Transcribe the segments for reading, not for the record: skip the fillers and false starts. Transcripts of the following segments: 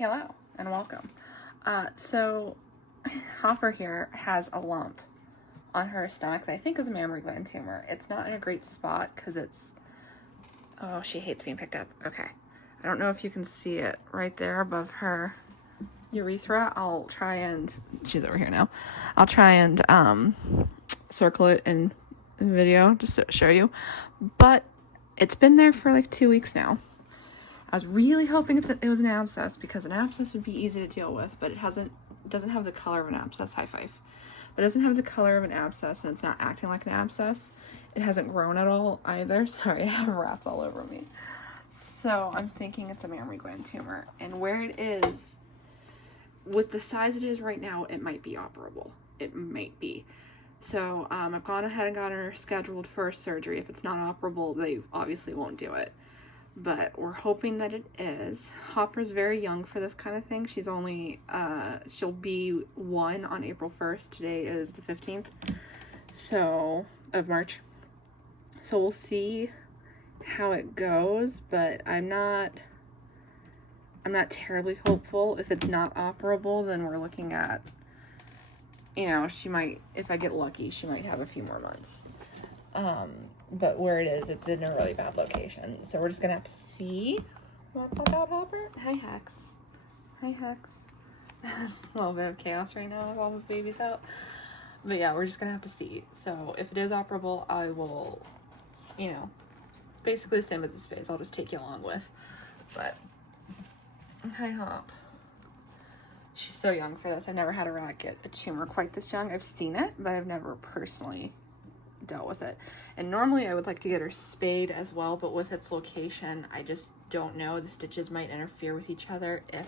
Hello and welcome. So Hopper here has a lump on her stomach that I think is a mammary gland tumor. It's not in a great spot because it's, oh, she hates being picked up. Okay. I don't know if you can see it right there above her urethra. I'll try and, she's over here now. I'll try and circle it in the video just to show you. But it's been there for like 2 weeks now. I was really hoping it was an abscess because an abscess would be easy to deal with, but it doesn't have the color of an abscess. High five. But it doesn't have the color of an abscess, and it's not acting like an abscess. It hasn't grown at all either. Sorry, I have rats all over me. So I'm thinking it's a mammary gland tumor, and where it is, with the size it is right now, it might be operable. It might be. So I've gone ahead and got her scheduled for surgery. If it's not operable, they obviously won't do it. But we're hoping that it is. Hopper's very young for this kind of thing. She's only, she'll be 1 on April 1st. Today is the 15th of March. So we'll see how it goes, but I'm not terribly hopeful. If it's not operable, then we're looking at, you know, she might, if I get lucky, she might have a few more months. But where it is, it's in a really bad location. So we're just gonna have to see. Wanna pop out, Hopper? Hi, Hex. Hi, Hex. It's a little bit of chaos right now with all the babies out. But yeah, we're just gonna have to see. So if it is operable, I will, you know, basically the same as the space. I'll just take you along with. But, hi, Hop. She's so young for this. I've never had a rat get a tumor quite this young. I've seen it, but I've never personally dealt with it. And normally I would like to get her spayed as well, but with its location, I just don't know. The stitches might interfere with each other if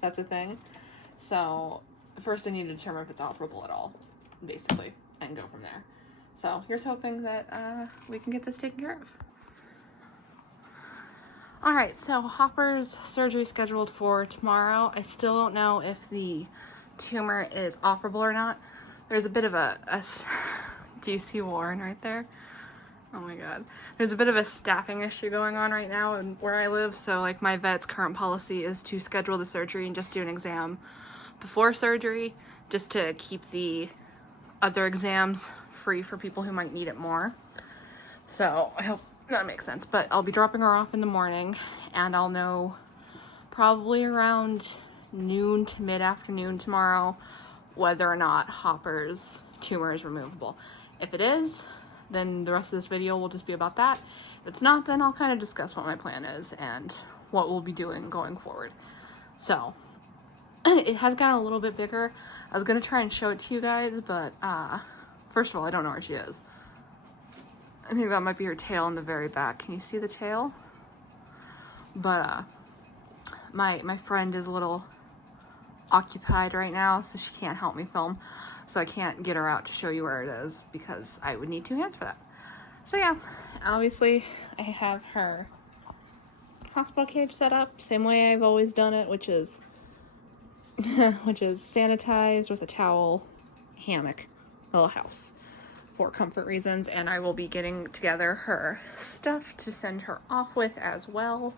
that's a thing. So first I need to determine if it's operable at all, basically, and go from there. So here's hoping that we can get this taken care of. All right, so Hopper's surgery scheduled for tomorrow. I still don't know if the tumor is operable or not. There's a bit of a do you see Warren right there? Oh my god. There's a bit of a staffing issue going on right now and where I live, so like my vet's current policy is to schedule the surgery and just do an exam before surgery, just to keep the other exams free for people who might need it more. So I hope that makes sense. But I'll be dropping her off in the morning and I'll know probably around noon to mid-afternoon tomorrow whether or not Hopper's tumor is removable. If it is, then the rest of this video will just be about that. If it's not, then I'll kind of discuss what my plan is and what we'll be doing going forward. So it has gotten a little bit bigger. I was gonna try and show it to you guys, but first of all, I don't know where she is. I think that might be her tail in the very back. Can you see the tail? But my friend is a little occupied right now, so she can't help me film. So I can't get her out to show you where it is because I would need 2 hands for that. So yeah, obviously I have her hospital cage set up, same way I've always done it, which is sanitized with a towel, hammock, little house, for comfort reasons. And I will be getting together her stuff to send her off with as well.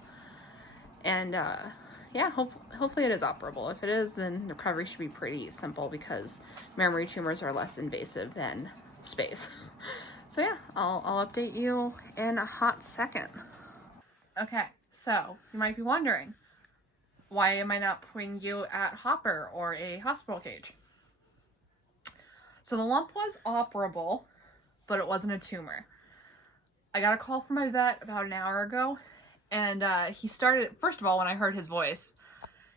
And yeah, hopefully it is operable. If it is, then the recovery should be pretty simple because mammary tumors are less invasive than space. So yeah, I'll update you in a hot second. Okay, so you might be wondering, why am I not putting you at Hopper or a hospital cage? So the lump was operable, but it wasn't a tumor. I got a call from my vet about an hour ago, and he started, first of all, when I heard his voice,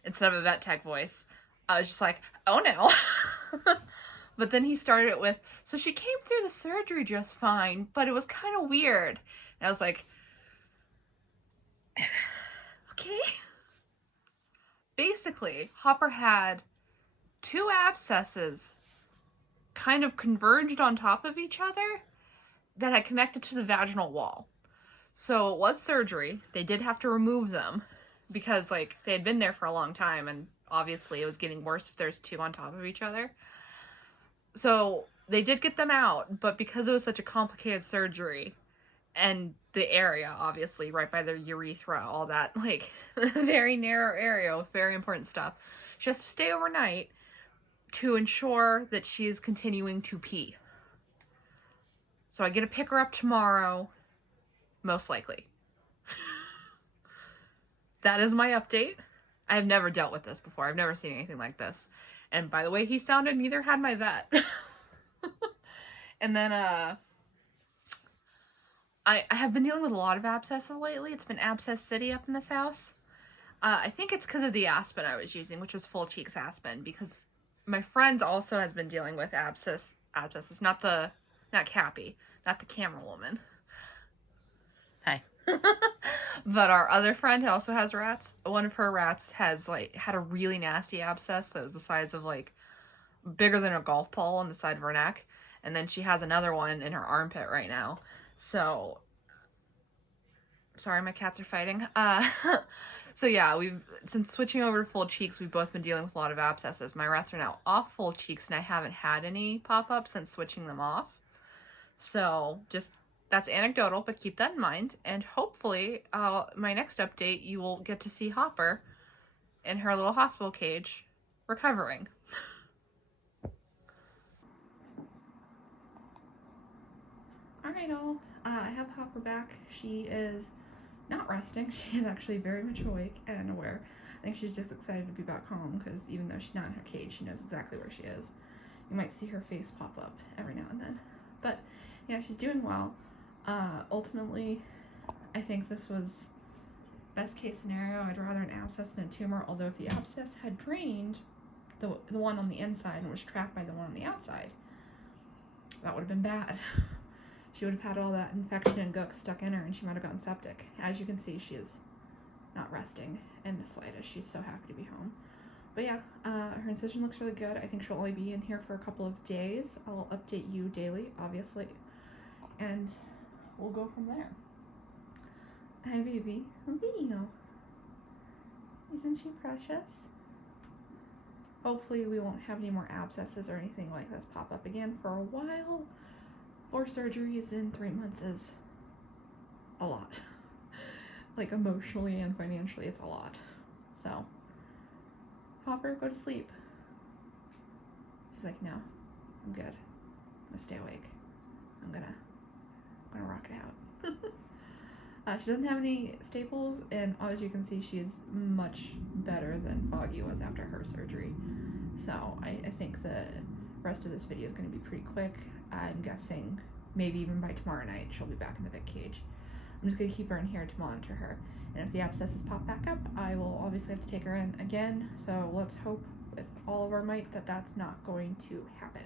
instead of a vet tech voice, I was just like, oh no. But then he started it with, so she came through the surgery just fine, but it was kind of weird. And I was like, okay. Basically, Hopper had 2 abscesses kind of converged on top of each other that had connected to the vaginal wall. So it was surgery. They did have to remove them because like they had been there for a long time and obviously it was getting worse if there's 2 on top of each other. So they did get them out, but because it was such a complicated surgery, and the area, obviously, right by the urethra, all that, like, very narrow area with very important stuff. She has to stay overnight to ensure that she is continuing to pee. So I get to pick her up tomorrow, most likely. That is my update. I have never dealt with this before. I've never seen anything like this. And by the way he sounded, neither had my vet. And then, I have been dealing with a lot of abscesses lately. It's been abscess city up in this house. I think it's because of the Aspen I was using, which was full cheeks Aspen, because my friend also has been dealing with abscesses, not Cappy, not the camera woman. Hi. But our other friend who also has rats, one of her rats has like had a really nasty abscess that was the size of like bigger than a golf ball on the side of her neck. And then she has another one in her armpit right now. So, sorry, my cats are fighting. So yeah, since switching over to full cheeks, we've both been dealing with a lot of abscesses. My rats are now off full cheeks, and I haven't had any pop-up since switching them off. So just, that's anecdotal, but keep that in mind. And hopefully, my next update, you will get to see Hopper in her little hospital cage, recovering. Alright all, I have Hopper back. She is not resting. She is actually very much awake and aware. I think she's just excited to be back home, because even though she's not in her cage, she knows exactly where she is. You might see her face pop up every now and then. But yeah, she's doing well. Ultimately, I think this was best case scenario. I'd rather an abscess than a tumor, although if the abscess had drained the one on the inside and was trapped by the one on the outside, that would have been bad. She would have had all that infection and gook stuck in her, and she might have gotten septic. As you can see, she is not resting in the slightest. She's so happy to be home. But yeah, her incision looks really good. I think she'll only be in here for a couple of days. I'll update you daily, obviously, and we'll go from there. Hi, baby. Look at you. Isn't she precious? Hopefully we won't have any more abscesses or anything like this pop up again for a while. 4 surgeries in 3 months is a lot. Like, emotionally and financially, it's a lot. So, Hopper, go to sleep. She's like, no, I'm good. I'm gonna stay awake. I'm gonna rock it out. She doesn't have any staples, and as you can see, she's much better than Foggy was after her surgery. So I think the rest of this video is going to be pretty quick. I'm guessing maybe even by tomorrow night she'll be back in the vet cage. I'm just going to keep her in here to monitor her. And if the abscesses pop back up, I will obviously have to take her in again. So let's hope with all of our might that that's not going to happen.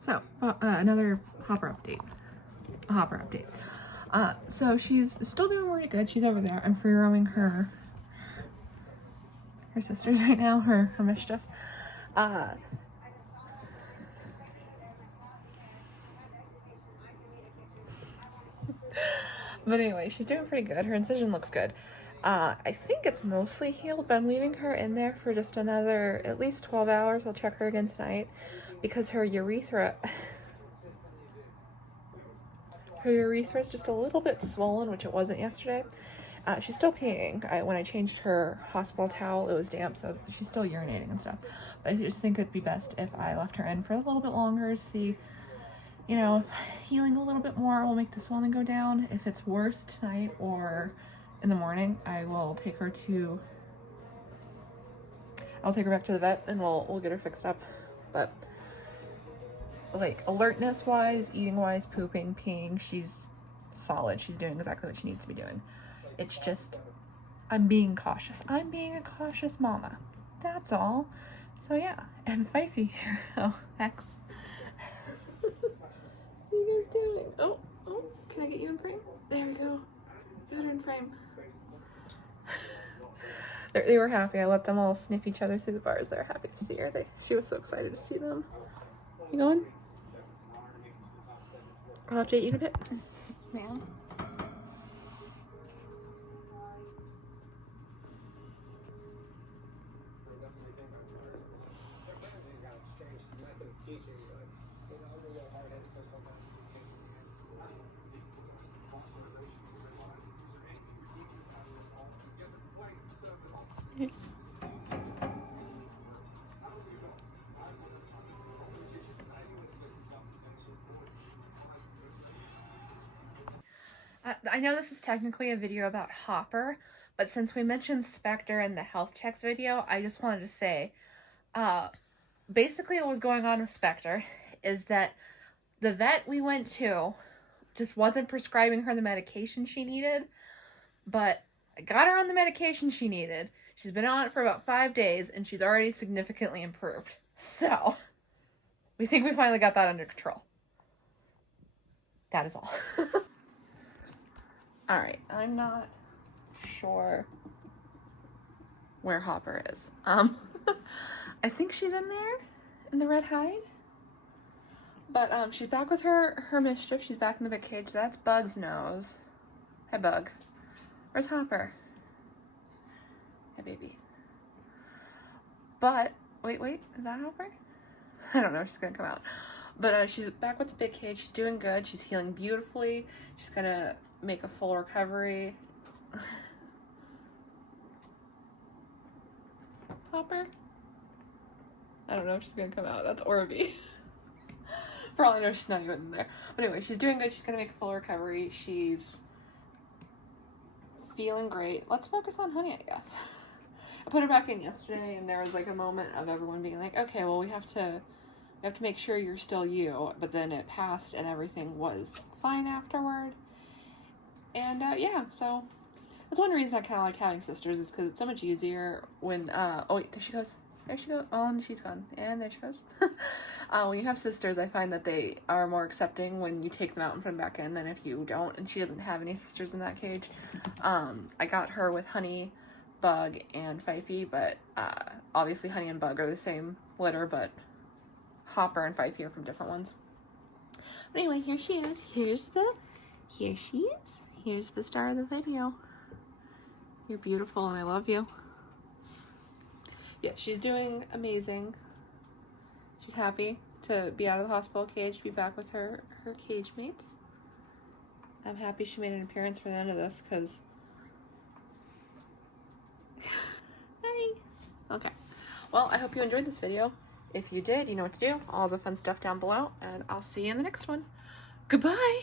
So, another Hopper update. So she's still doing really good. She's over there. I'm free roaming her sisters right now, her mischief. But anyway, she's doing pretty good. Her incision looks good. I think it's mostly healed, but I'm leaving her in there for just another at least 12 hours. I'll check her again tonight because her urethra is just a little bit swollen, which it wasn't yesterday. She's still peeing. When I changed her hospital towel, it was damp, so she's still urinating and stuff. But I just think it'd be best if I left her in for a little bit longer to see, you know, if healing a little bit more will make the swelling go down. If it's worse tonight or in the morning, I'll take her back to the vet and we'll get her fixed up. But like alertness wise, eating wise, pooping, peeing, she's solid. She's doing exactly what she needs to be doing. It's just, I'm being cautious. I'm being a cautious mama. That's all. So yeah, and Fifey here. Oh, X. What are you guys doing? Oh, can I get you in frame? There we go. Get her in frame. They were happy. I let them all sniff each other through the bars. They were happy to see her. She was so excited to see them. You going? I'll update you in a bit. Ma'am. I know this is technically a video about Hopper, but since we mentioned Spectre in the health checks video, I just wanted to say, basically what was going on with Spectre is that the vet we went to just wasn't prescribing her the medication she needed, but I got her on the medication she needed. She's been on it for about 5 days, and she's already significantly improved. So, we think we finally got that under control. That is all. Alright, I'm not sure where Hopper is. I think she's in there, in the red hide. But, she's back with her mischief. She's back in the big cage. That's Bug's nose. Hi, Bug. Where's Hopper? Hi, baby. But, wait, is that Hopper? I don't know, she's gonna come out. But, she's back with the big cage. She's doing good. She's healing beautifully. She's gonna make a full recovery. Hopper? I don't know if she's gonna come out. That's Orby. For all I know, she's not even in there. But anyway, she's doing good. She's gonna make a full recovery. She's feeling great. Let's focus on Honey, I guess. I put her back in yesterday, and there was like a moment of everyone being like, okay, well, we have to make sure you're still you. But then it passed, and everything was fine afterward. And yeah, so that's one reason I kind of like having sisters, is because it's so much easier when, oh wait, there she goes. There she goes. Oh, and she's gone. And there she goes. When you have sisters, I find that they are more accepting when you take them out and put them back in than if you don't. And she doesn't have any sisters in that cage. I got her with Honey, Bug, and Fifey, but obviously Honey and Bug are the same litter, but Hopper and Fifey are from different ones. But anyway, here she is. Here she is. Here's the star of the video. You're beautiful and I love you. Yeah, she's doing amazing. She's happy to be out of the hospital cage, be back with her cage mates. I'm happy she made an appearance for the end of this, because... Hey! Okay. Well, I hope you enjoyed this video. If you did, you know what to do. All the fun stuff down below, and I'll see you in the next one. Goodbye!